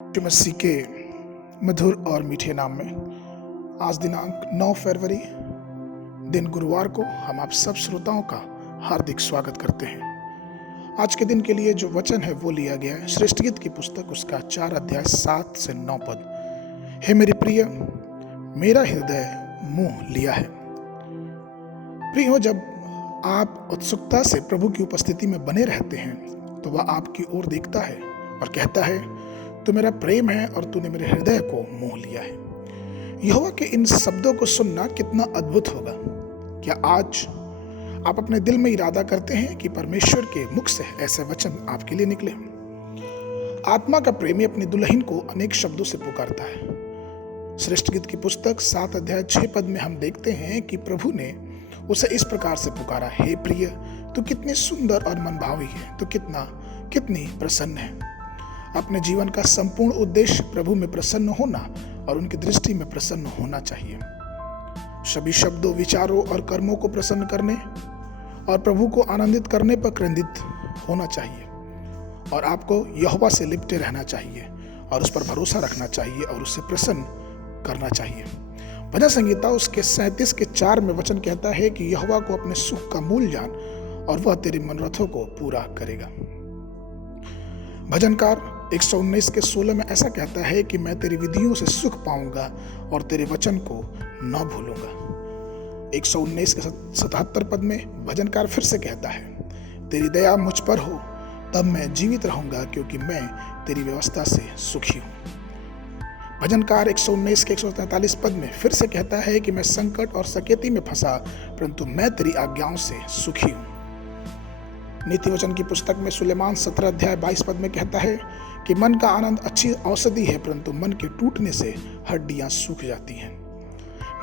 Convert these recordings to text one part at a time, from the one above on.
यीशु मसीह के मधुर और मीठे नाम में आज दिनांक 9 फरवरी दिन गुरुवार को हम आप सब श्रोताओं का हार्दिक स्वागत करते हैं। आज के दिन के लिए जो वचन है वो लिया गया है श्रेष्ठ गीत की पुस्तक उसका 4 अध्याय 7 से 9 पद। हे मेरे प्रिय, मेरा हृदय मोह लिया है। प्रियो, जब आप उत्सुकता से प्रभु की उपस्थिति में बने रहते हैं तो वह आपकी ओर देखता है और कहता है, तू मेरा प्रेम है और तूने मेरे हृदय को मोह लिया है। यहोवा के इन शब्दों को सुनना कितना अद्भुत होगा। क्या आज आप अपने दिल में इरादा करते हैं कि परमेश्वर के मुख से ऐसे वचन आपके लिए निकले? आत्मा का प्रेमी अपनी दुल्हन को अनेक शब्दों से पुकारता है। श्रेष्ठ गीत की पुस्तक 7 अध्याय 6 पद में हम देखते हैं कि प्रभु ने उसे इस प्रकार से पुकारा, हे प्रिय, तू कितनी सुंदर और मनभावी है, तू कितनी प्रसन्न है। अपने जीवन का संपूर्ण उद्देश्य प्रभु में प्रसन्न होना और उनकी दृष्टि में प्रसन्न होना चाहिए। सभी शब्दों, विचारों और कर्मों को प्रसन्न करने और प्रभु को आनंदित करने पर केंद्रित होना चाहिए और आपको यहोवा से लिपटे रहना चाहिए और उस पर भरोसा रखना चाहिए और उससे प्रसन्न करना चाहिए। भजन संहिता उसके 37 के 4 में वचन कहता है कि यहोवा को अपने सुख का मूल जान और वह तेरे मनोरथों को पूरा करेगा। भजनकार 119 के 16 में ऐसा कहता है कि मैं तेरी विधियों से सुख पाऊंगा और तेरे वचन को न भूलूंगा। 119 के 77 पद में भजनकार फिर से कहता है, तेरी दया मुझ पर हो तब मैं जीवित रहूंगा, क्योंकि मैं तेरी व्यवस्था से सुखी हूं। भजनकार 119 के 143 पद में फिर से कहता है कि मैं संकट और सकेती में फंसा, परंतु मैं तेरी आज्ञाओं से सुखी हूं। नीति वचन की पुस्तक में सुलेमान 17 अध्याय 22 पद में कहता है कि मन का आनंद अच्छी औषधि है, परंतु मन के टूटने से हड्डियां सूख जाती हैं।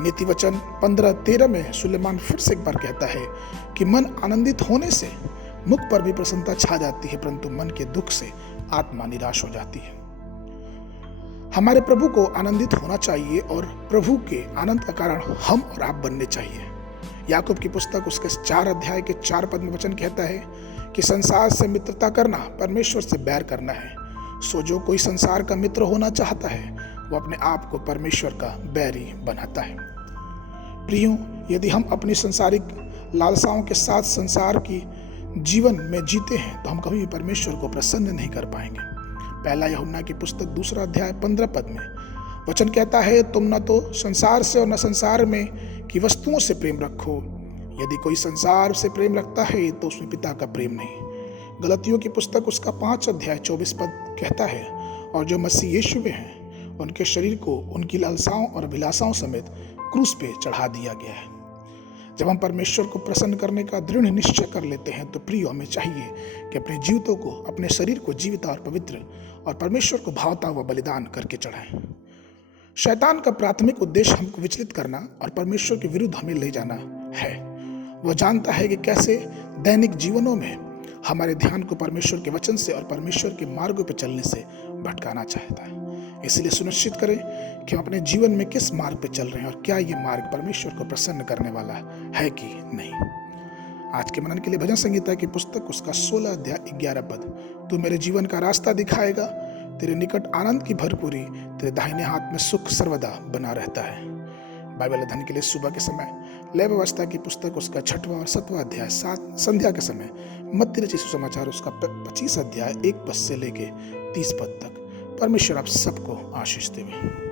नीति वचन 15:13 में सुलेमान फिर से एक बार कहता है कि मन आनंदित होने से मुख पर भी प्रसन्नता छा जाती है, परंतु मन के दुख से आत्मा निराश हो जाती है। हमारे प्रभु को आनंदित होना चाहिए और प्रभु के आनंद का कारण हम और आप बनने चाहिए। याकूब की पुस्तक उसके 4 अध्याय के 4 पद में वचन कहता है कि संसार से मित्रता करना परमेश्वर से बैर करना है। सो जो कोई संसार का मित्र होना चाहता है वो अपने आप को परमेश्वर का बैरी बनाता है। प्रियो, यदि हम अपनी संसारिक लालसाओं के साथ संसार की जीवन में जीते हैं तो हम कभी भी परमेश्वर को प्रसन्न नहीं कर पाएंगे। पहला यूहन्ना की पुस्तक 2 अध्याय 15 पद में वचन कहता है, तुम न तो संसार से और न संसार में की वस्तुओं से प्रेम रखो। यदि कोई संसार से प्रेम रखता है तो उसमें पिता का प्रेम नहीं। गलतियों की पुस्तक उसका 5 अध्याय 24 पद कहता है, और जो मसीह यीशु में हैं उनके शरीर को उनकी लालसाओं और अभिलाषाओं समेत क्रूस पे चढ़ा दिया गया है। जब हम परमेश्वर को प्रसन्न करने का दृढ़ निश्चय कर लेते हैं तो प्रिय, हमें चाहिए कि अपने जीवितों को, अपने शरीर को जीवित और पवित्र और परमेश्वर को भावता हुआ बलिदान करके चढ़ाएं। शैतान का प्राथमिक उद्देश्य हमको विचलित करना और परमेश्वर के विरुद्ध हमें ले जाना है। वह जानता है कि कैसे दैनिक जीवनों में हमारे ध्यान को परमेश्वर के वचन से और परमेश्वर के मार्गों पर चलने से भटकाना चाहता है। इसलिए सुनिश्चित करें कि हम अपने जीवन में किस मार्ग पर चल रहे हैं और क्या ये मार्ग परमेश्वर को प्रसन्न करने वाला है कि नहीं। आज के मनन के लिए भजन संहिता की पुस्तक उसका 16 अध्याय 11 पद, तू मेरे जीवन का रास्ता दिखाएगा, तेरे निकट आनंद की भरपूरी, तेरे दाहिने हाथ में सुख सर्वदा बना रहता है। बाइबल अध्ययन के लिए सुबह के समय लय व्यवस्था की पुस्तक उसका 6वां और 7वां अध्याय, संध्या के समय मत्ती रचित सुसमाचार उसका 25 अध्याय 1 पद से लेके 30 पद तक। परमेश्वर आप सबको आशीष देवे।